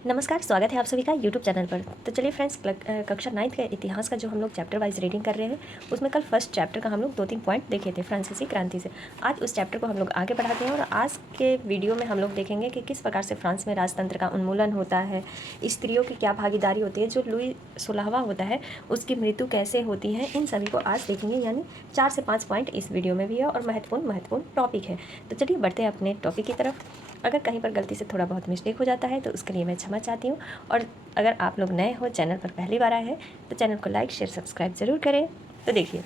नमस्कार, स्वागत है आप सभी का यूट्यूब चैनल पर। तो चलिए फ्रेंड्स, कक्षा 9th के इतिहास का जो हम लोग चैप्टर वाइज रीडिंग कर रहे हैं, उसमें कल फर्स्ट चैप्टर का हम लोग 2-3 पॉइंट देखे थे फ्रांसीसी क्रांति से। आज उस चैप्टर को हम लोग आगे बढ़ाते हैं और आज के वीडियो में हम लोग देखेंगे कि किस प्रकार से फ्रांस में राजतंत्र का उन्मूलन होता है, स्त्रियों की क्या भागीदारी होती है, जो लुई 16वां होता है उसकी मृत्यु कैसे होती है, इन सभी को आज देखेंगे। यानी 4 से 5 पॉइंट इस वीडियो में भी है और महत्वपूर्ण टॉपिक है। तो चलिए बढ़ते हैं अपने टॉपिक की तरफ। अगर कहीं पर गलती से थोड़ा बहुत मिस्टेक हो जाता है तो उसके लिए मैं क्षमा चाहती हूँ। और अगर आप लोग नए हो, चैनल पर पहली बार आए हैं, तो चैनल को लाइक शेयर सब्सक्राइब ज़रूर करें। तो देखिए,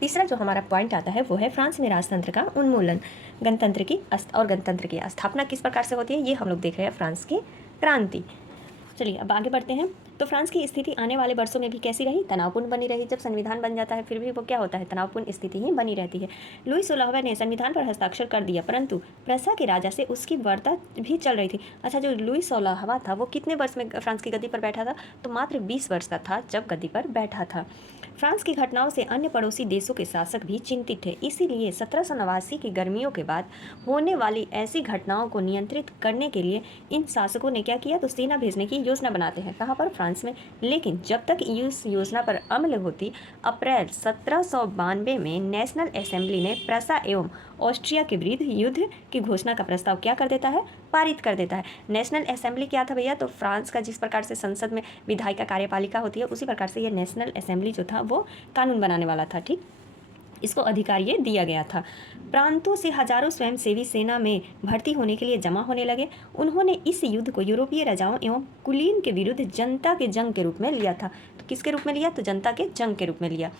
तीसरा जो हमारा पॉइंट आता है वो है फ्रांस में राजतंत्र का उन्मूलन। गणतंत्र की स्थापना किस प्रकार से होती है, ये हम लोग देख रहे हैं फ्रांस की क्रांति। चलिए अब आगे बढ़ते हैं। तो फ्रांस की स्थिति आने वाले वर्षों में भी कैसी रही? तनावपूर्ण बनी रही। जब संविधान बन जाता है फिर भी वो क्या होता है, तनावपूर्ण स्थिति ही बनी रहती है। लुई 16वें ने संविधान पर हस्ताक्षर कर दिया, परंतु प्रसा के राजा से उसकी वार्ता भी चल रही थी। अच्छा, जो लुई 16वां था वो कितने वर्ष में फ्रांस की गद्दी पर बैठा था? तो मात्र 20 वर्ष का था जब गद्दी पर बैठा था। फ्रांस की घटनाओं से अन्य पड़ोसी देशों के शासक भी चिंतित थे, इसीलिए 1789 की गर्मियों के बाद होने वाली ऐसी घटनाओं को नियंत्रित करने के लिए इन शासकों ने क्या किया, तो सेना भेजने की योजना बनाते हैं। कहाँ पर? फ्रांस में। लेकिन जब तक इस योजना पर अमल होती, अप्रैल 1792 में नेशनल असेंबली ने प्रसा एवं ऑस्ट्रिया के विरुद्ध युद्ध की घोषणा का प्रस्ताव क्या कर देता है, पारित कर देता है। नेशनल असेंबली क्या था भैया? तो फ्रांस का जिस प्रकार से संसद में विधायिका कार्यपालिका होती है, उसी प्रकार से यह नेशनल असेंबली जो था वो कानून बनाने वाला था। ठीक, इसको अधिकार ये दिया गया था। प्रांतों से हजारों स्वयंसेवी सेना में भर्ती होने के लिए जमा होने लगे। उन्होंने इस युद्ध को यूरोपीय राजाओं एवं कुलीन के विरुद्ध जनता के जंग के रूप में लिया था। तो किसके रूप में लिया? तो जनता के जंग के रूप में लिया।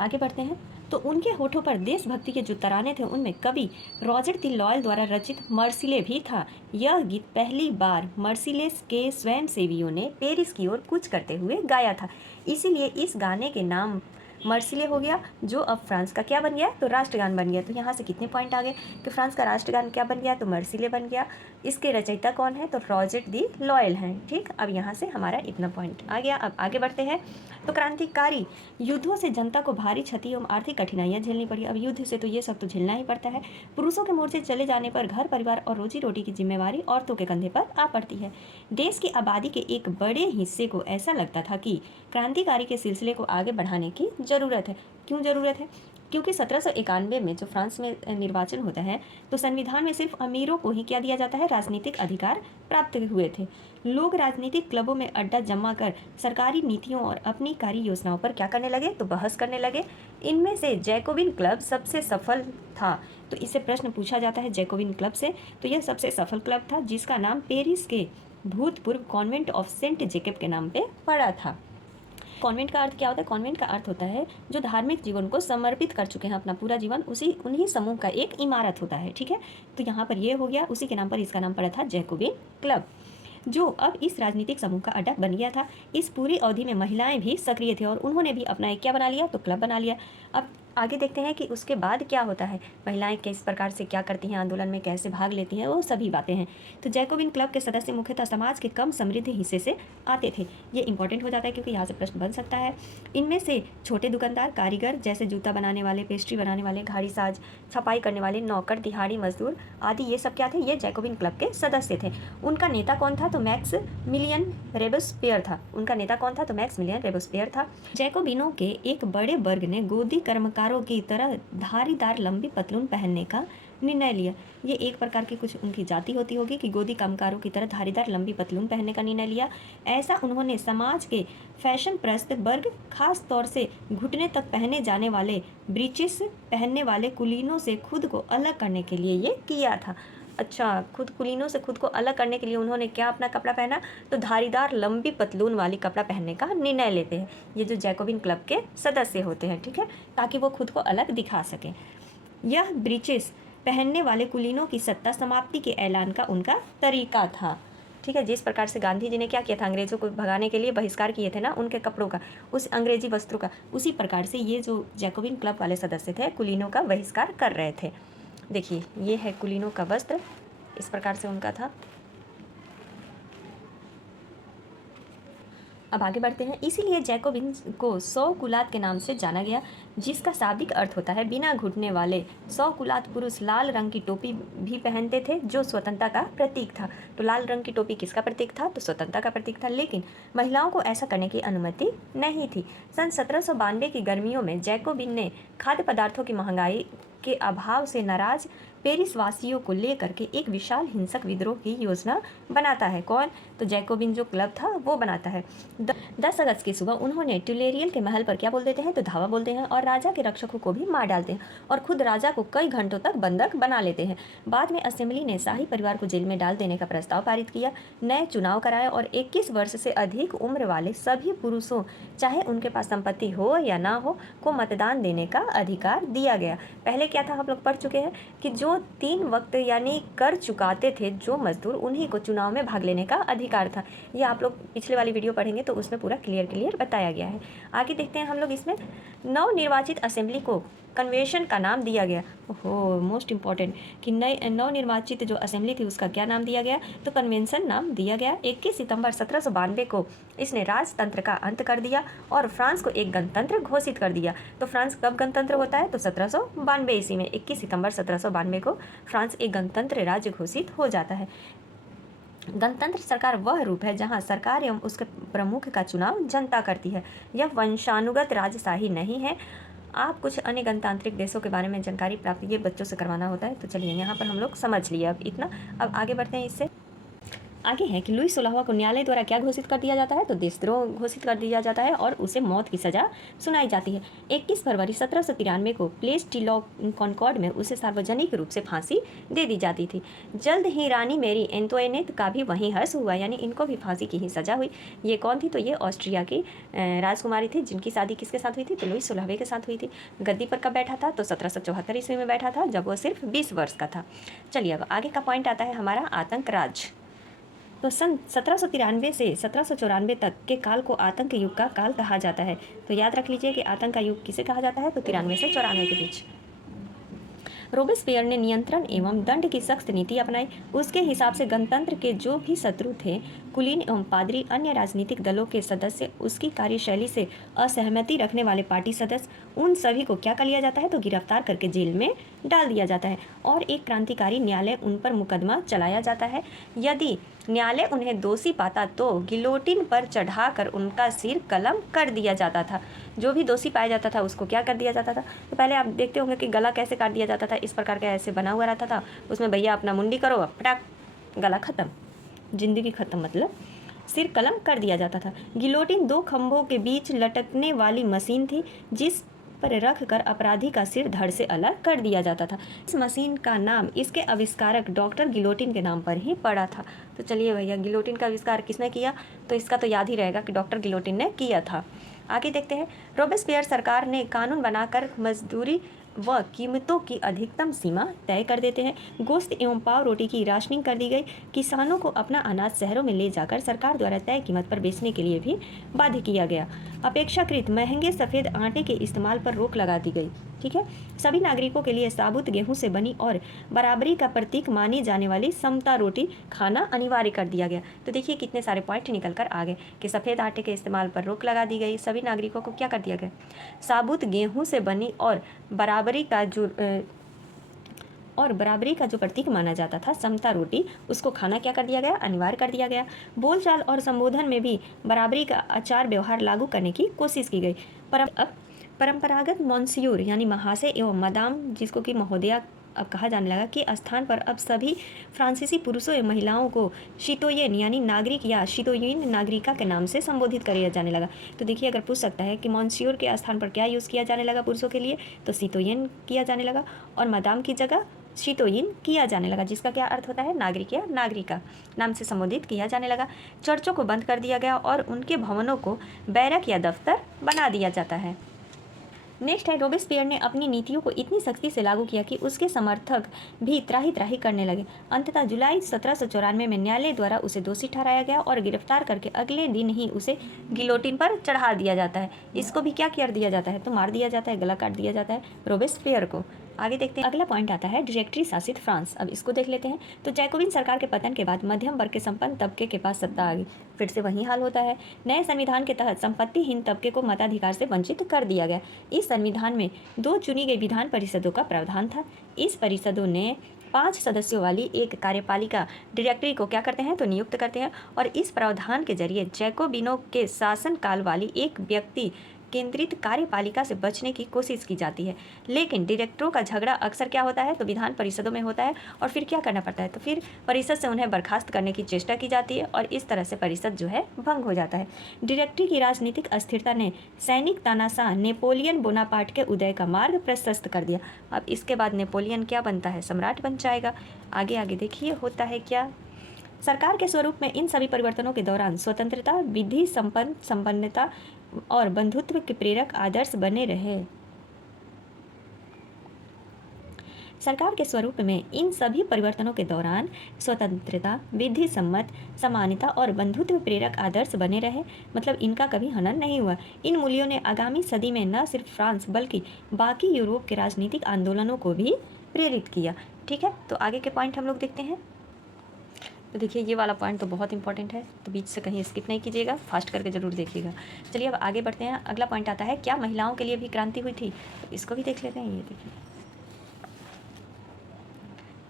आगे बढ़ते हैं। तो उनके होठों पर देशभक्ति के जो तराने थे उनमें कवि रॉजर द लॉयल द्वारा रचित मर्सिले भी था। यह गीत पहली बार मर्सिलेस के स्वयंसेवियों ने पेरिस की ओर कूच करते हुए गाया था, इसीलिए इस गाने के नाम मर्सिले हो गया, जो अब फ्रांस का क्या बन गया, तो राष्ट्रगान बन गया। तो यहाँ से कितने पॉइंट आ गए कि फ्रांस का राष्ट्रगान क्या बन गया, तो मर्सिले बन गया। इसके रचयिता कौन है? तो रॉजर दी लॉयल हैं। ठीक, अब यहाँ से हमारा इतना पॉइंट आ गया। अब आगे बढ़ते हैं। तो क्रांतिकारी युद्धों से जनता को भारी क्षति एवं आर्थिक कठिनाइयाँ झेलनी पड़ी। अब युद्ध से तो ये सब तो झेलना ही पड़ता है। पुरुषों के मोर्चे चले जाने पर घर परिवार और रोजी रोटी की जिम्मेवारी औरतों के कंधे पर आ पड़ती है। देश की आबादी के एक बड़े हिस्से को ऐसा लगता था कि क्रांतिकारी के सिलसिले को आगे बढ़ाने की ज़रूरत है। क्यों ज़रूरत है? क्योंकि 1791 में जो फ्रांस में निर्वाचन होता है, तो संविधान में सिर्फ अमीरों को ही क्या दिया जाता है, राजनीतिक अधिकार प्राप्त हुए थे। लोग राजनीतिक क्लबों में अड्डा जमा कर सरकारी नीतियों और अपनी कार्य योजनाओं पर क्या करने लगे, तो बहस करने लगे। इनमें से जैकोबिन क्लब सबसे सफल था। तो इससे प्रश्न पूछा जाता है जैकोबिन क्लब से, तो यह सबसे सफल क्लब था जिसका नाम पेरिस के भूतपूर्व कॉन्वेंट ऑफ सेंट जेकब के नाम पे पड़ा था। कॉन्वेंट का अर्थ क्या होता है? कॉन्वेंट का अर्थ होता है जो धार्मिक जीवन को समर्पित कर चुके हैं अपना पूरा जीवन, उन्हीं समूह का एक इमारत होता है। ठीक है, तो यहाँ पर ये हो गया, उसी के नाम पर इसका नाम पड़ा था जैकोबिन क्लब, जो अब इस राजनीतिक समूह का अड्डा बन गया था। इस पूरी अवधि में महिलाएं भी सक्रिय थे और उन्होंने भी अपना एक क्या बना लिया, तो क्लब बना लिया। अब आगे देखते हैं कि उसके बाद क्या होता है, महिलाएं किस प्रकार से क्या करती हैं, आंदोलन में कैसे भाग लेती हैं, वो सभी बातें हैं। तो जैकोबिन क्लब के सदस्य मुख्यतः समाज के कम समृद्ध हिस्से से आते थे। ये इंपॉर्टेंट हो जाता है क्योंकि यहाँ से प्रश्न बन सकता है। इनमें से छोटे दुकानदार, कारीगर जैसे जूता बनाने वाले, पेस्ट्री बनाने वाले, घाड़ी साज, छपाई करने वाले, नौकर, दिहाड़ी मजदूर आदि, ये सब क्या थे, ये जैकोबिन क्लब के सदस्य थे। उनका नेता कौन था? तो मैक्स मिलियन रेबेस्पियर था। उनका नेता कौन था? तो मैक्स मिलियन रेबेस्पियर था। जैकोबिनों के एक बड़े वर्ग ने गोदी कर्मकारों की तरह धारीदार लंबी पतलून पहनने का निर्णय लिया। ये एक प्रकार की कुछ उनकी जाति होती होगी कि गोदी कामगारों की तरह धारीदार लंबी पतलून पहनने का निर्णय लिया। ऐसा उन्होंने समाज के फैशन प्रस्त वर्ग, खास तौर से घुटने तक पहने जाने वाले ब्रीचेस पहनने वाले कुलीनों से खुद को अलग करने के लिए ये किया था। अच्छा, खुद कुलीनों से खुद को अलग करने के लिए उन्होंने क्या अपना कपड़ा पहना, तो धारीदार लंबी पतलून वाली कपड़ा पहनने का निर्णय लेते हैं ये जो जैकोबिन क्लब के सदस्य होते हैं। ठीक है, ताकि वो खुद को अलग दिखा सकें। यह ब्रीचेस पहनने वाले कुलीनों की सत्ता समाप्ति के ऐलान का उनका तरीका था। ठीक है, जिस प्रकार से गांधी जी ने क्या किया था, अंग्रेजों को भगाने के लिए बहिष्कार किए थे ना उनके कपड़ों का, उस अंग्रेजी वस्त्रों का, उसी प्रकार से ये जो जैकोबिन क्लब वाले सदस्य थे कुलीनों का बहिष्कार कर रहे थे। देखिए, ये है कुलीनों का वस्त्र, इस प्रकार से उनका था। अब आगे बढ़ते हैं। इसीलिए जैकोबिन को 100 कुलात के नाम से जाना गया, जिसका शाब्दिक अर्थ होता है बिना घुटने वाले। 100 कुलात पुरुष लाल रंग की टोपी भी पहनते थे, जो स्वतंत्रता का प्रतीक था। तो लाल रंग की टोपी किसका प्रतीक था? तो स्वतंत्रता का प्रतीक था। लेकिन महिलाओं को ऐसा करने की अनुमति नहीं थी। सन 1792 की गर्मियों में जैकोबिन ने खाद्य पदार्थों की महंगाई के अभाव से नाराज पेरिस वासियों को लेकर के एक विशाल हिंसक विद्रोह की योजना बनाता है। कौन? तो जैकोबिन जो क्लब था वो बनाता है। 10 अगस्त की सुबह उन्होंने ट्यूलेरियल के महल पर क्या बोल देते हैं? तो धावा बोलते हैं और राजा के रक्षकों को भी मार डालते हैं और खुद राजा को कई घंटों तक बंधक बना लेते हैं। बाद में असेंबली ने शाही परिवार को जेल में डाल देने का प्रस्ताव पारित किया, नए चुनाव कराए और 21 वर्ष से अधिक उम्र वाले सभी पुरुषों, चाहे उनके पास संपत्ति हो या ना हो, को मतदान देने का अधिकार दिया गया। पहले क्या था हम लोग पढ़ चुके हैं कि जो 3 वक्त यानी कर चुकाते थे जो मजदूर, उन्हीं को चुनाव में भाग लेने का अधिकार था। ये आप लोग पिछले वाली वीडियो पढ़ेंगे तो उसमें पूरा क्लियर बताया गया है। आगे देखते हैं हम लोग। इसमें नवनिर्वाचित असेंबली को कन्वेंशन का नाम दिया गया। ओहो, मोस्ट इंपॉर्टेंट कि नवनिर्वाचित जो असेंबली थी उसका क्या नाम दिया गया? तो कन्वेंशन नाम दिया गया। 21 सितंबर 1792 को इसने राजतंत्र का अंत कर दिया और फ्रांस को एक गणतंत्र घोषित कर दिया। तो फ्रांस कब गणतंत्र होता है? तो 1792 ईस्वी में 21 सितंबर 1792 को फ्रांस एक गणतंत्र राज्य घोषित हो जाता है। गणतंत्र सरकार वह रूप है जहां सरकार एवं उसके प्रमुख का चुनाव जनता करती है। यह वंशानुगत राजशाही नहीं है। आप कुछ अन्य गणतांत्रिक देशों के बारे में जानकारी प्राप्त ये बच्चों से करवाना होता है। तो चलिए यहाँ पर हम लोग समझ लिए अब इतना। अब आगे बढ़ते हैं। इससे आगे है कि लुई 16वां को न्यायालय द्वारा क्या घोषित कर दिया जाता है? तो देशद्रोह घोषित कर दिया जाता है और उसे मौत की सज़ा सुनाई जाती है। 21 फरवरी 1793 को प्लेस डी कॉनकॉर्ड में उसे सार्वजनिक रूप से फांसी दे दी जाती थी। जल्द ही रानी मैरी एंटोइनेट का भी वहीं हर्ष हुआ, यानी इनको भी फांसी की ही सज़ा हुई। ये कौन थी? तो ये ऑस्ट्रिया की राजकुमारी थी, जिनकी शादी किसके साथ हुई थी? तो लुई 16वें के साथ हुई थी। गद्दी पर कब बैठा था? तो 1774 ईस्वी में बैठा था, जब वो सिर्फ 20 वर्ष का था। चलिए अब आगे का पॉइंट आता है हमारा आतंक राज। तो सन 1793 से 1794 तक के काल को आतंक युग का काल कहा जाता है। तो याद रख लीजिए कि आतंक का युग किसे कहा जाता है? तो 93 से 94 के बीच। रोबेस्पियर ने नियंत्रण एवं दंड की सख्त नीति अपनाई। उसके हिसाब से गणतंत्र के जो भी शत्रु थे, कुलीन एवं पादरी, अन्य राजनीतिक दलों के सदस्य, उसकी कार्यशैली से असहमति रखने वाले पार्टी सदस्य, उन सभी को क्या कर लिया जाता है? तो गिरफ्तार करके जेल में डाल दिया जाता है और एक क्रांतिकारी न्यायालय उन पर मुकदमा चलाया जाता है। यदि न्यायालय उन्हें दोषी पाता तो गिलोटिन पर चढ़ाकर उनका सिर कलम कर दिया जाता था। जो भी दोषी पाया जाता था उसको क्या कर दिया जाता था? तो पहले आप देखते होंगे कि गला कैसे काट दिया जाता था। इस प्रकार का ऐसे बना हुआ रहता था, उसमें भैया अपना मुंडी करो, पटाक, गला खत्म, जिंदगी खत्म, मतलब सिर कलम कर दिया जाता था। गिलोटिन 2 खंभों के बीच लटकने वाली मशीन थी, जिस पर रख कर अपराधी का सिर धड़ से अलग कर दिया जाता था। इस मशीन का नाम इसके आविष्कारक डॉक्टर गिलोटिन के नाम पर ही पड़ा था। तो चलिए भैया, गिलोटिन का आविष्कार किसने किया? तो इसका तो याद ही रहेगा कि डॉक्टर गिलोटिन ने किया था। आगे देखते हैं। रोबेस्पियर सरकार ने कानून बनाकर मजदूरी व कीमतों की अधिकतम सीमा तय कर देते हैं। गोश्त एवं पाव रोटी की राशनिंग कर दी गई। किसानों को अपना अनाज शहरों में ले जाकर सरकार द्वारा तय कीमत पर बेचने के लिए भी बाध्य किया गया। अपेक्षाकृत महंगे सफ़ेद आटे के इस्तेमाल पर रोक लगा दी गई। ठीक है। सभी नागरिकों के लिए साबुत गेहूं से बनी और बराबरी का प्रतीक मानी जाने वाली समता रोटी खाना अनिवार्य कर दिया गया। तो देखिए कितने सारे पॉइंट निकल कर आ गए कि सफ़ेद आटे के इस्तेमाल पर रोक लगा दी गई, सभी नागरिकों को क्या कर दिया गया? साबुत गेहूं से बनी और बराबरी का जो प्रतीक माना जाता था समता रोटी, उसको खाना क्या कर दिया गया? अनिवार्य कर दिया गया। बोलचाल और संबोधन में भी बराबरी का आचार व्यवहार लागू करने की कोशिश की गई। परंपरागत मॉन्सियूर यानी महाशय एवं मदाम, जिसको कि महोदया अब कहा जाने लगा, के स्थान पर अब सभी फ्रांसीसी पुरुषों एवं महिलाओं को शितोयेन यानी नागरिक या शितोयेन नागरिका के नाम से संबोधित किया जाने लगा। तो देखिए अगर पूछ सकता है कि मॉन्सियूर के स्थान पर क्या यूज़ किया जाने लगा पुरुषों के लिए, तो शितोयेन किया जाने लगा और मदाम की जगह शितोयिन किया जाने लगा, जिसका क्या अर्थ होता है? नागरिक या नागरिका नाम से संबोधित किया जाने लगा। चर्चों को बंद कर दिया गया और उनके भवनों को बैरक या दफ्तर बना दिया जाता है। नेक्स्ट है, रोबेस्पियर ने अपनी नीतियों को इतनी सख्ती से लागू किया कि उसके समर्थक भी त्राही त्राही करने लगे। अंततः जुलाई 1794 में न्यायालय द्वारा उसे दोषी ठहराया गया और गिरफ्तार करके अगले दिन ही उसे गिलोटिन पर चढ़ा दिया जाता है। इसको भी क्या कर दिया जाता है? तो मार दिया जाता है, गला काट दिया जाता है रोबेस्पियर को। आगे देखते हैं, अगला पॉइंट आता है डायरेक्टरी शासित फ्रांस। अब इसको देख लेते हैं। तो जैकोबिन सरकार के पतन के बाद मध्यम वर्ग के संपन्न तबके के पास सत्ता आ गई। फिर से वही हाल होता है। नए संविधान के तहत संपत्तिहीन तबके को मताधिकार से वंचित कर दिया गया। इस संविधान में 2 चुनी गई विधान परिषदों का प्रावधान था। इस परिषदों ने 5 सदस्यों वाली एक कार्यपालिका डायरेक्टरी को क्या करते हैं तो नियुक्त करते हैं, और इस प्रावधान के जरिए जैकोबिनों के शासन काल वाली एक व्यक्ति केंद्रित कार्यपालिका से बचने की कोशिश की जाती है। लेकिन डायरेक्टरों का झगड़ा अक्सर क्या होता है तो विधान परिषदों में होता है, और फिर क्या करना पड़ता है तो फिर परिषद से उन्हें बर्खास्त करने की चेष्टा की जाती है, और इस तरह से परिषद जो है भंग हो जाता है। डायरेक्टरी की राजनीतिक अस्थिरता ने सैनिक तानाशाह नेपोलियन बोनापार्ट के उदय का मार्ग प्रशस्त कर दिया। अब इसके बाद नेपोलियन क्या बनता है, सम्राट बन जाएगा। आगे आगे देखिए होता है क्या। सरकार के स्वरूप में इन सभी परिवर्तनों के दौरान स्वतंत्रता, विधि संपन्नता और बंधुत्व के प्रेरक आदर्श बने रहे। सरकार के स्वरूप में इन सभी परिवर्तनों के दौरान स्वतंत्रता, विधि सम्मत, समानता और बंधुत्व प्रेरक आदर्श बने रहे, मतलब इनका कभी हनन नहीं हुआ। इन मूल्यों ने आगामी सदी में न सिर्फ फ्रांस बल्कि बाकी यूरोप के राजनीतिक आंदोलनों को भी प्रेरित किया। ठीक है, तो आगे के पॉइंट हम लोग देखते हैं। तो देखिए ये वाला पॉइंट तो बहुत इंपॉर्टेंट है, तो बीच से कहीं स्किप नहीं कीजिएगा, फास्ट करके जरूर देखिएगा। चलिए अब आगे बढ़ते हैं। अगला पॉइंट आता है, क्या महिलाओं के लिए भी क्रांति हुई थी, तो इसको भी देख लेते हैं। ये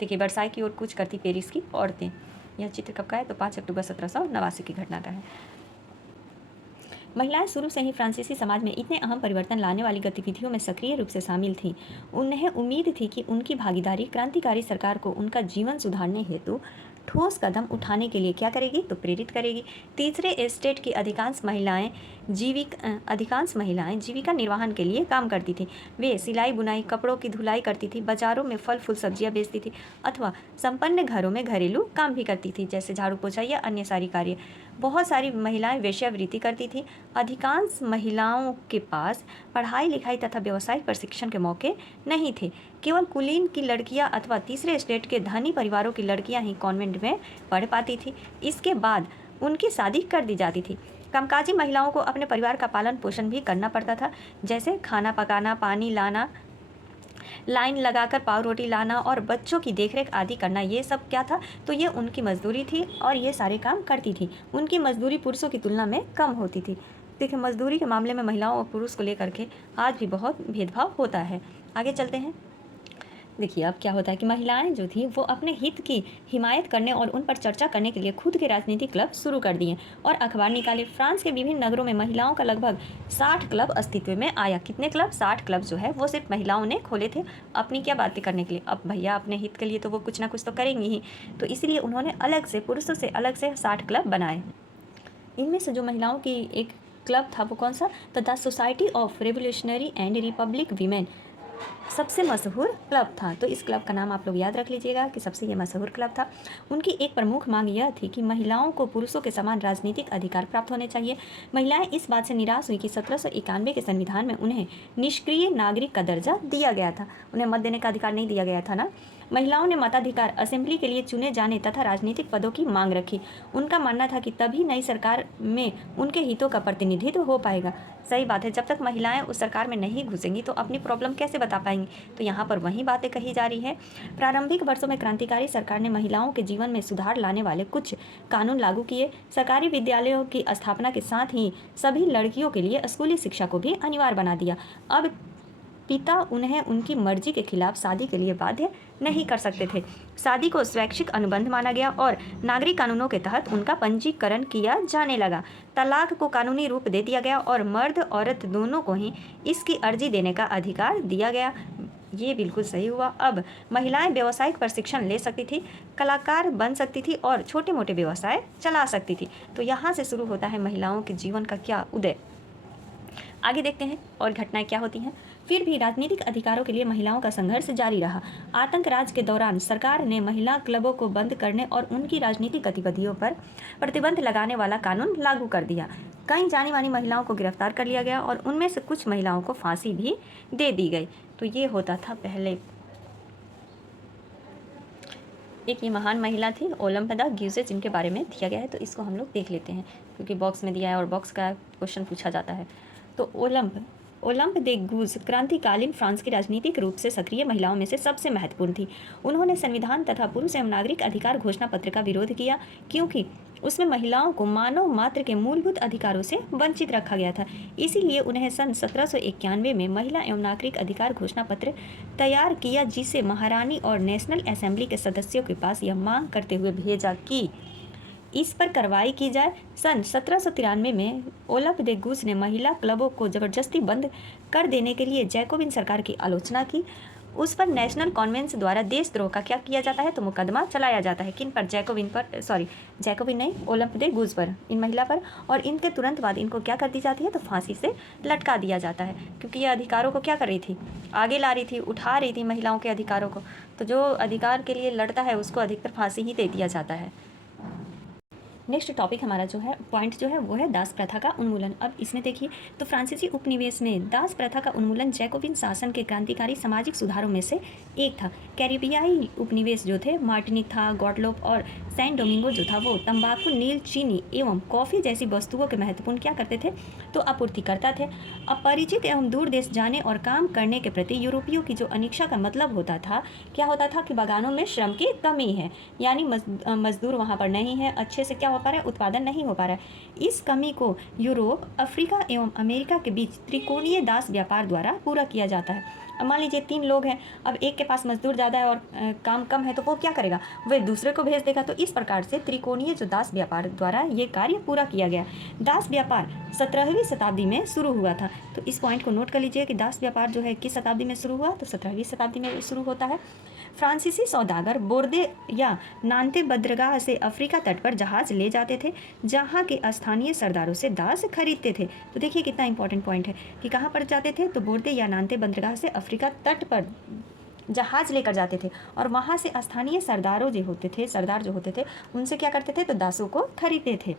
देखिए वर्साई की ओर कूच करती पेरिस की औरतें। यह चित्र कब का है तो 5 अक्टूबर 1789 की घटना का है। महिलाएं शुरू से ही फ्रांसीसी समाज में इतने अहम परिवर्तन लाने वाली गतिविधियों में सक्रिय रूप से शामिल थीं। उन्हें उम्मीद थी कि उनकी भागीदारी क्रांतिकारी सरकार को उनका जीवन सुधारने हेतु ठोस कदम उठाने के लिए क्या करेगी तो प्रेरित करेगी। तीसरे एस्टेट की अधिकांश महिलाएं जीविका निर्वाहन के लिए काम करती थीं। वे सिलाई बुनाई, कपड़ों की धुलाई करती थी, बाजारों में फल फूल सब्जियां बेचती थी, अथवा संपन्न घरों में घरेलू काम भी करती थी, जैसे झाड़ू पोछा या अन्य सारी कार्य। बहुत सारी महिलाएं वेश्यावृत्ति करती थी। अधिकांश महिलाओं के पास पढ़ाई लिखाई तथा व्यावसायिक प्रशिक्षण के मौके नहीं थे। केवल कुलीन की लड़कियां अथवा तीसरे स्टेट के धनी परिवारों की लड़कियां ही कॉन्वेंट में पढ़ पाती थी। इसके बाद उनकी शादी कर दी जाती थी। कामकाजी महिलाओं को अपने परिवार का पालन पोषण भी करना पड़ता था, जैसे खाना पकाना, पानी लाना, लाइन लगाकर पाव रोटी लाना और बच्चों की देखरेख आदि करना। ये सब क्या था तो ये उनकी मजदूरी थी, और ये सारे काम करती थी। उनकी मजदूरी पुरुषों की तुलना में कम होती थी। देखिए मजदूरी के मामले में महिलाओं और पुरुष को लेकर के आज भी बहुत भेदभाव होता है। आगे चलते हैं। देखिए अब क्या होता है कि महिलाएं जो थी वो अपने हित की हिमायत करने और उन पर चर्चा करने के लिए खुद के राजनीतिक क्लब शुरू कर दिए और अखबार निकाले। फ्रांस के विभिन्न नगरों में महिलाओं का लगभग 60 क्लब अस्तित्व में आया। कितने क्लब? 60 क्लब जो है वो सिर्फ महिलाओं ने खोले थे अपनी क्या बातें करने के लिए। अब भैया अपने हित के लिए तो वो कुछ ना कुछ तो करेंगी ही, तो इसीलिए उन्होंने अलग से पुरुषों से अलग से 60 क्लब बनाए। इनमें से जो महिलाओं की एक क्लब था वो कौन सा? तो the society of revolutionary and Republic women सबसे मशहूर क्लब था। तो इस क्लब का नाम आप लोग याद रख लीजिएगा कि सबसे ये मशहूर क्लब था। उनकी एक प्रमुख मांग यह थी कि महिलाओं को पुरुषों के समान राजनीतिक अधिकार प्राप्त होने चाहिए। महिलाएं इस बात से निराश हुई कि 1791 के संविधान में उन्हें निष्क्रिय नागरिक का दर्जा दिया गया था, उन्हें मत देने का अधिकार नहीं दिया गया था ना। महिलाओं ने मताधिकार, असेंबली के लिए चुने जाने तथा राजनीतिक पदों की मांग रखी। उनका मानना था कि तभी नई सरकार में उनके हितों का प्रतिनिधित्व हो पाएगा। सही बात है, जब तक महिलाएं उस सरकार में नहीं घुसेंगी तो अपनी प्रॉब्लम कैसे बता पाएंगी। तो यहाँ पर वही बातें कही जा रही है। प्रारंभिक वर्षों में क्रांतिकारी सरकार ने महिलाओं के जीवन में सुधार लाने वाले कुछ कानून लागू किए। सरकारी विद्यालयों की स्थापना के साथ ही सभी लड़कियों के लिए स्कूली शिक्षा को भी अनिवार्य बना दिया। अब पिता उन्हें उनकी मर्जी के खिलाफ शादी के लिए बाध्य नहीं कर सकते थे। शादी को स्वैच्छिक अनुबंध माना गया और नागरिक कानूनों के तहत उनका पंजीकरण किया जाने लगा। तलाक को कानूनी रूप दे दिया गया और मर्द औरत दोनों को ही इसकी अर्जी देने का अधिकार दिया गया। ये बिल्कुल सही हुआ। अब महिलाएं व्यावसायिक प्रशिक्षण ले सकती थी, कलाकार बन सकती थी और छोटे मोटे व्यवसाय चला सकती थी। तो यहाँ से शुरू होता है महिलाओं के जीवन का क्या उदय। आगे देखते हैं और घटनाएं क्या होती हैं। फिर भी राजनीतिक अधिकारों के लिए महिलाओं का संघर्ष जारी रहा। आतंक राज के दौरान सरकार ने महिला क्लबों को बंद करने और उनकी राजनीतिक गतिविधियों पर प्रतिबंध लगाने वाला कानून लागू कर दिया। कई जानी मानी महिलाओं को गिरफ्तार कर लिया गया और उनमें से कुछ महिलाओं को फांसी भी दे दी गई। तो ये होता था पहले। एक ये महान महिला थी ओलंपिया ग्यूजे, जिनके बारे में दिया गया है, तो इसको हम लोग देख लेते हैं क्योंकि बॉक्स में दिया है और बॉक्स का क्वेश्चन पूछा जाता है। तो ओलंप दे गूज क्रांतिकालीन फ्रांस की राजनीतिक रूप से सक्रिय महिलाओं में से सबसे महत्वपूर्ण थी। उन्होंने संविधान तथा पुरुष एवं नागरिक अधिकार घोषणा पत्र का विरोध किया, क्योंकि उसमें महिलाओं को मानव मात्र के मूलभूत अधिकारों से वंचित रखा गया था। इसीलिए उन्हें सन 1791 में महिला एवं नागरिक अधिकार घोषणा पत्र तैयार किया, जिसे महारानी और नेशनल असेंबली के सदस्यों के पास यह मांग करते हुए भेजा कि इस पर कार्रवाई की जाए। सन 1793 में ओलंप दे गूस ने महिला क्लबों को जबरदस्ती बंद कर देने के लिए जैकोबिन सरकार की आलोचना की। उस पर नेशनल कॉन्वेंस द्वारा देशद्रोह का क्या किया जाता है, तो मुकदमा चलाया जाता है। किन पर? जैकोबिन नहीं, ओलंप दे गूस पर, इन महिला पर। और इनके तुरंत बाद इनको क्या कर दी जाती है, तो फांसी से लटका दिया जाता है, क्योंकि ये अधिकारों को क्या कर रही थी, आगे ला रही थी, उठा रही थी महिलाओं के अधिकारों को। तो जो अधिकार के लिए लड़ता है उसको अधिकतर फांसी ही दे दिया जाता है। नेक्स्ट टॉपिक हमारा जो है, पॉइंट जो है वो है दास प्रथा का उन्मूलन। अब इसमें देखिए तो फ्रांसीसी उपनिवेश में दास प्रथा का उन्मूलन जैकोबिन शासन के क्रांतिकारी सामाजिक सुधारों में से एक था। कैरिबियाई उपनिवेश जो थे, मार्टिनिक था, गॉडलोप और सैन डोमिंगो जो था, वो तंबाकू, नील, चीनी एवं कॉफ़ी जैसी वस्तुओं के महत्वपूर्ण क्या करते थे, तो आपूर्तिकर्ता थे। अपरिचित एवं दूर देश जाने और काम करने के प्रति यूरोपियों की जो अनिच्छा का मतलब होता था, क्या होता था कि बागानों में श्रम की कमी है, यानी मजदूर वहाँ पर नहीं है, अच्छे से क्या हो पा रहा है, उत्पादन नहीं हो पा रहा है। इस कमी को यूरोप, अफ्रीका एवं अमेरिका के बीच त्रिकोणीय दास व्यापार द्वारा पूरा किया जाता है। अब मान लीजिए 3 लोग हैं, अब एक के पास मजदूर ज़्यादा है और काम कम है, तो वो क्या करेगा, वह दूसरे को भेज देगा। तो इस प्रकार से त्रिकोणीय जो दास व्यापार द्वारा ये कार्य पूरा किया गया। दास व्यापार 17वीं शताब्दी में शुरू हुआ था। तो इस पॉइंट को नोट कर लीजिए कि दास व्यापार जो है किस शताब्दी में शुरू हुआ, तो 17वीं शताब्दी में शुरू होता है। फ्रांसीसी सौदागर बोर्दे या नान्ते बंदरगाह से अफ्रीका तट पर जहाज ले जाते थे, जहाँ के स्थानीय सरदारों से दास खरीदते थे। तो देखिए कितना इंपॉर्टेंट पॉइंट है कि कहाँ पर जाते थे, तो बोर्दे या नान्ते बंदरगाह से अफ्रीका तट पर जहाज लेकर जाते थे और वहाँ से स्थानीय सरदार जो होते थे उनसे क्या करते थे, तो दासों को खरीदते थे।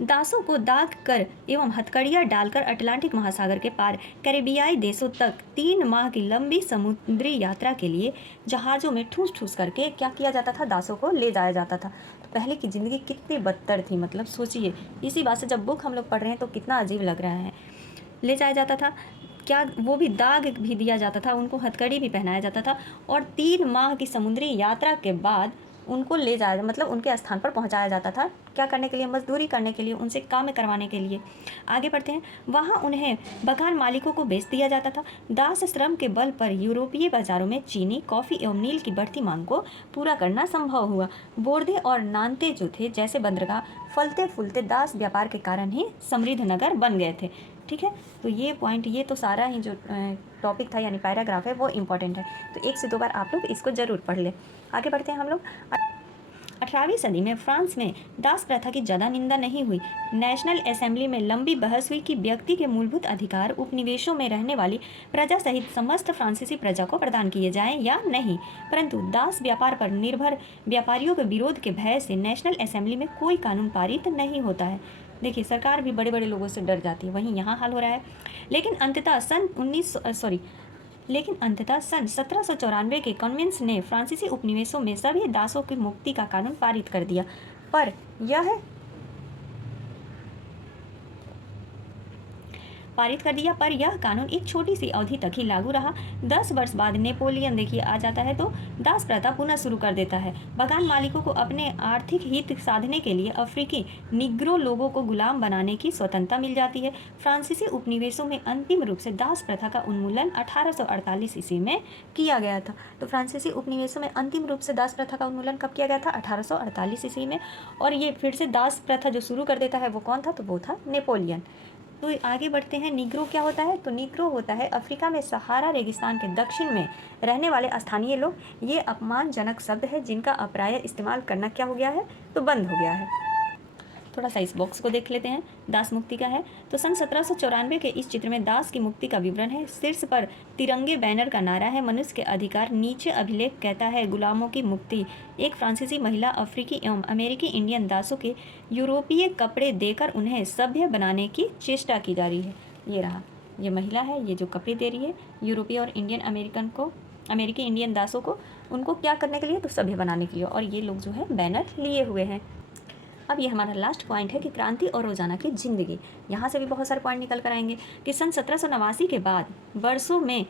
दासों को दाग कर एवं हथकड़ियाँ डालकर अटलांटिक महासागर के पार कैरिबियाई देशों तक 3 माह की लंबी समुद्री यात्रा के लिए जहाज़ों में ठूस ठूस करके क्या किया जाता था, दासों को ले जाया जाता था। तो पहले की ज़िंदगी कितनी बदतर थी, मतलब सोचिए। इसी बात से जब बुक हम लोग पढ़ रहे हैं तो कितना अजीब लग रहा है। ले जाया जाता था, क्या वो भी दाग भी दिया जाता था, उनको हथकड़ी भी पहनाया जाता था, और 3 माह की समुद्री यात्रा के बाद उनको ले जाया, मतलब उनके स्थान पर पहुंचाया जाता था। क्या करने के लिए, मजदूरी करने के लिए, उनसे काम करवाने के लिए। आगे बढ़ते हैं। वहां उन्हें बगान मालिकों को बेच दिया जाता था। दास श्रम के बल पर यूरोपीय बाजारों में चीनी, कॉफ़ी एवं नील की बढ़ती मांग को पूरा करना संभव हुआ। बोर्दे और नान्ते जो थे जैसे बंदरगाह फलते फूलते दास व्यापार के कारण ही समृद्ध नगर बन गए थे। ठीक है, तो ये पॉइंट, ये तो सारा ही जो टॉपिक था यानी पैराग्राफ है वो इम्पॉर्टेंट है। तो 1 से 2 बार आप लोग इसको ज़रूर पढ़ लें। आगे बढ़ते हैं हम लोग। 18वीं सदी में फ्रांस में दास प्रथा की ज़्यादा निंदा नहीं हुई। नेशनल असेंबली में लंबी बहस हुई कि व्यक्ति के मूलभूत अधिकार उपनिवेशों में रहने वाली प्रजा सहित समस्त फ्रांसीसी प्रजा को प्रदान किए जाएं या नहीं, परंतु दास व्यापार पर निर्भर व्यापारियों के विरोध के भय से नेशनल असेंबली में कोई कानून पारित नहीं होता है। देखिए, सरकार भी बड़े बड़े लोगों से डर जाती है, वहीं यहाँ हाल हो रहा है। लेकिन अंततः सन 1794 के कॉन्वेंस ने फ्रांसीसी उपनिवेशों में सभी दासों की मुक्ति का कानून पारित कर दिया, पर यह कानून एक छोटी सी अवधि तक ही लागू रहा। 10 वर्ष बाद नेपोलियन देखिए आ जाता है तो दास प्रथा पुनः शुरू कर देता है। बगान मालिकों को अपने आर्थिक हित साधने के लिए अफ्रीकी निग्रो लोगों को गुलाम बनाने की स्वतंत्रता मिल जाती है। फ्रांसीसी उपनिवेशों में अंतिम रूप से दास प्रथा का उन्मूलन 1848 ईस्वी में किया गया था। तो फ्रांसीसी उपनिवेशों में अंतिम रूप से दास प्रथा का उन्मूलन कब किया गया था? 1848 ईस्वी में। और ये फिर से दास प्रथा जो शुरू कर देता है वो कौन था? तो वो था नेपोलियन। तो आगे बढ़ते हैं। निग्रो क्या होता है? तो निग्रो होता है अफ्रीका में सहारा रेगिस्तान के दक्षिण में रहने वाले स्थानीय लोग। ये अपमानजनक शब्द है जिनका प्रायः इस्तेमाल करना क्या हो गया है? तो बंद हो गया है। थोड़ा सा इस बॉक्स को देख लेते हैं। दास मुक्ति का है तो सन 1794 के इस चित्र में दास की मुक्ति का विवरण है। शीर्ष पर तिरंगे बैनर का नारा है मनुष्य के अधिकार। नीचे अभिलेख कहता है गुलामों की मुक्ति। एक फ्रांसीसी महिला अफ्रीकी एवं अमेरिकी इंडियन दासों के यूरोपीय कपड़े देकर उन्हें सभ्य बनाने की चेष्टा की जा रही है। ये रहा, ये महिला है, ये जो कपड़े दे रही है यूरोपीय और इंडियन अमेरिकी इंडियन दासों को, उनको क्या करने के लिए? तो सभ्य बनाने के लिए। और ये लोग जो है बैनर लिए हुए हैं। अब ये हमारा लास्ट पॉइंट है कि क्रांति और रोजाना की जिंदगी। यहाँ से भी बहुत सारे पॉइंट निकल कर आएंगे कि सन 1789 के बाद वर्षों में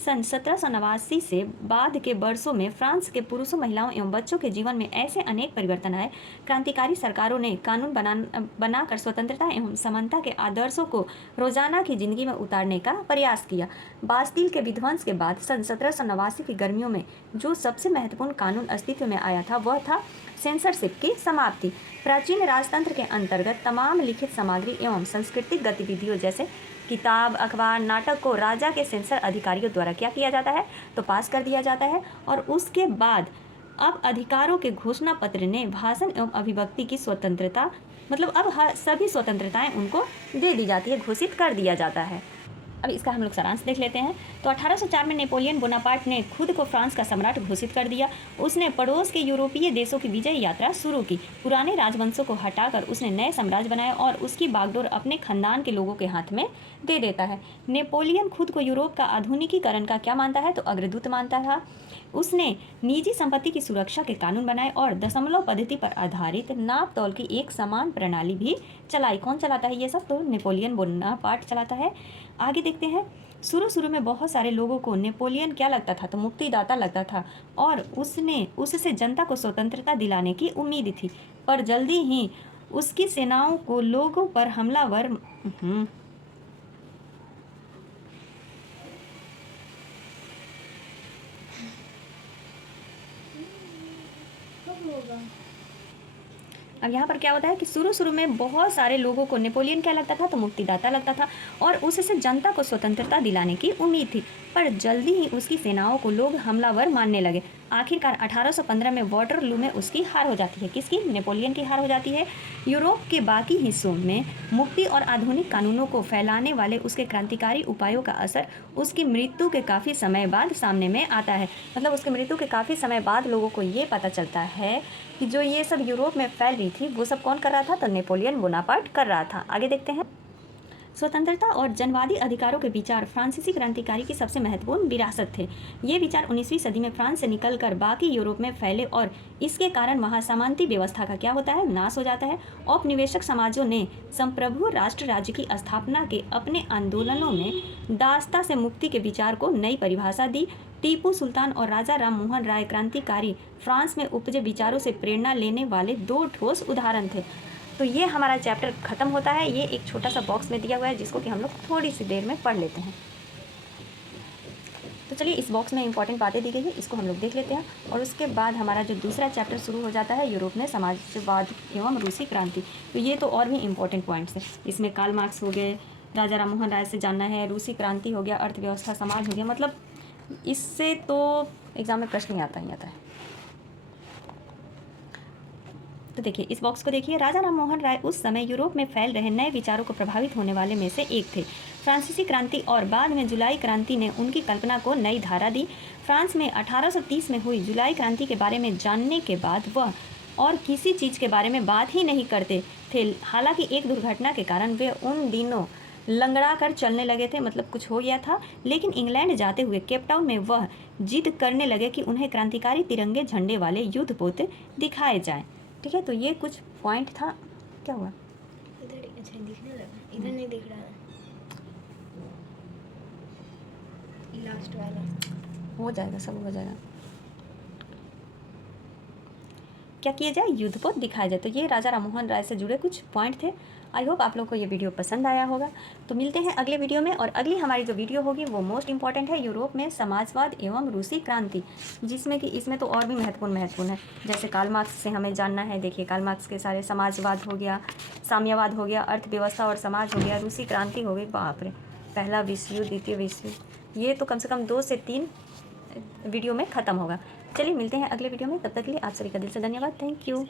सन 1789 से बाद के वर्षों में फ्रांस के पुरुषों, महिलाओं एवं बच्चों के जीवन में ऐसे अनेक परिवर्तन आए। क्रांतिकारी सरकारों ने कानून बनाकर स्वतंत्रता एवं समानता के आदर्शों को रोजाना की जिंदगी में उतारने का प्रयास किया। बास्तिल के विध्वंस के बाद सन 1789 की गर्मियों में जो सबसे महत्वपूर्ण कानून अस्तित्व में आया था वह था सेंसरशिप की समाप्ति। प्राचीन राजतंत्र के अंतर्गत तमाम लिखित सामग्री एवं सांस्कृतिक गतिविधियों जैसे किताब, अखबार, नाटक को राजा के सेंसर अधिकारियों द्वारा क्या किया जाता है तो पास कर दिया जाता है। और उसके बाद अब अधिकारों के घोषणा पत्र ने भाषण एवं अभिव्यक्ति की स्वतंत्रता, मतलब अब सभी स्वतंत्रताएं उनको दे दी जाती है, घोषित कर दिया जाता है। अब इसका हम लोग सारांश देख लेते हैं। तो 1804 में नेपोलियन बोनापार्ट ने खुद को फ्रांस का सम्राट घोषित कर दिया। उसने पड़ोस के यूरोपीय देशों की विजय यात्रा शुरू की। पुराने राजवंशों को हटाकर उसने नए साम्राज्य बनाए और उसकी बागडोर अपने खानदान के लोगों के हाथ में दे देता है। नेपोलियन खुद को यूरोप का आधुनिकीकरण का क्या मानता है तो अग्रदूत मानता था। उसने निजी संपत्ति की सुरक्षा के कानून बनाए और दशमलव पद्धति पर आधारित नाप तौल की एक समान प्रणाली भी चलाई। कौन चलाता है ये सब तो नेपोलियन बोनापार्ट चलाता है। आगे देखते हैं। शुरू में बहुत सारे लोगों को नेपोलियन क्या लगता था तो मुक्तिदाता लगता था और उससे जनता को स्वतंत्रता दिलाने की उम्मीद थी, पर जल्दी ही उसकी सेनाओं को लोगों पर हमलावर अब यहाँ पर क्या होता है कि शुरू में बहुत सारे लोगों को नेपोलियन क्या लगता था तो मुक्तिदाता लगता था और उससे जनता को स्वतंत्रता दिलाने की उम्मीद थी, पर जल्दी ही उसकी सेनाओं को लोग हमलावर मानने लगे। आखिरकार 1815 में वाटरलू में उसकी हार हो जाती है। किसकी? नेपोलियन की हार हो जाती है। यूरोप के बाकी हिस्सों में मुक्ति और आधुनिक कानूनों को फैलाने वाले उसके क्रांतिकारी उपायों का असर उसकी मृत्यु के काफ़ी समय बाद सामने में आता है। मतलब उसकी मृत्यु के काफ़ी समय बाद लोगों को ये पता चलता है कि जो ये सब यूरोप में फैल रही थी वो सब कौन कर रहा था तो नेपोलियन बोनापार्ट कर रहा था। आगे देखते हैं। स्वतंत्रता और जनवादी अधिकारों के विचार फ्रांसीसी क्रांतिकारी की सबसे महत्वपूर्ण विरासत थे। ये विचार 19वीं सदी में फ्रांस से निकलकर बाकी यूरोप में फैले और इसके कारण वहाँ सामंती व्यवस्था का क्या होता है नाश हो जाता है। औपनिवेशिक समाजों ने संप्रभु राष्ट्र राज्य की स्थापना के अपने आंदोलनों में दासता से मुक्ति के विचार को नई परिभाषा दी। टीपू सुल्तान और राजा राम मोहन राय क्रांतिकारी फ्रांस में उपजे विचारों से प्रेरणा लेने वाले दो ठोस उदाहरण थे। तो ये हमारा चैप्टर ख़त्म होता है। ये एक छोटा सा बॉक्स में दिया हुआ है जिसको कि हम लोग थोड़ी सी देर में पढ़ लेते हैं। तो चलिए इस बॉक्स में इंपॉर्टेंट बातें दी गई है, इसको हम लोग देख लेते हैं और उसके बाद हमारा जो दूसरा चैप्टर शुरू हो जाता है यूरोप में समाजवाद एवं रूसी क्रांति। तो ये तो और भी इम्पोर्टेंट पॉइंट्स हैं। इसमें कार्ल मार्क्स हो गए, राजा राम मोहन राय से जानना है, रूसी क्रांति हो गया, अर्थव्यवस्था, समाज हो गया। मतलब इससे तो एग्ज़ाम में प्रश्न ही आता है। तो देखिए इस बॉक्स को देखिए। राजा राम मोहन राय उस समय यूरोप में फैल रहे नए विचारों को प्रभावित होने वाले में से एक थे। फ्रांसीसी क्रांति और बाद में जुलाई क्रांति ने उनकी कल्पना को नई धारा दी। फ्रांस में 1830 में हुई जुलाई क्रांति के बारे में जानने के बाद वह और किसी चीज़ के बारे में बात ही नहीं करते थे। हालांकि एक दुर्घटना के कारण वे उन दिनों लंगड़ा कर चलने लगे थे, मतलब कुछ हो गया था। लेकिन इंग्लैंड जाते हुए केप टाउन में वह जिद करने लगे कि उन्हें क्रांतिकारी तिरंगे झंडे वाले युद्ध पोत दिखाए जाएं। ठीक है, तो ये कुछ पॉइंट था। क्या हुआ इधर? अच्छा दिखने लगा, इधर नहीं दिख रहा है। लास्ट वाला हो जाएगा, सब हो जाएगा। क्या किया जाए? युद्ध पोत दिखाया जाए। तो ये राजा राम मोहन राय से जुड़े कुछ पॉइंट थे। आई होप आप लोग को ये वीडियो पसंद आया होगा। तो मिलते हैं अगले वीडियो में, और अगली हमारी जो वीडियो होगी वो मोस्ट इंपॉर्टेंट है, यूरोप में समाजवाद एवं रूसी क्रांति, जिसमें कि इसमें तो और भी महत्वपूर्ण है। जैसे कार्ल मार्क्स से हमें जानना है। देखिए कार्ल मार्क्स के सारे समाजवाद हो गया, साम्यवाद हो गया, अर्थव्यवस्था और समाज हो गया, रूसी क्रांति हो गई। बाप रे, पहला विश्व युद्ध, द्वितीय विश्व युद्ध, ये तो कम से कम 2 से 3 वीडियो में ख़त्म होगा। चलिए मिलते हैं अगले वीडियो में, तब तक के लिए आप सभी का दिल से धन्यवाद। Thank you.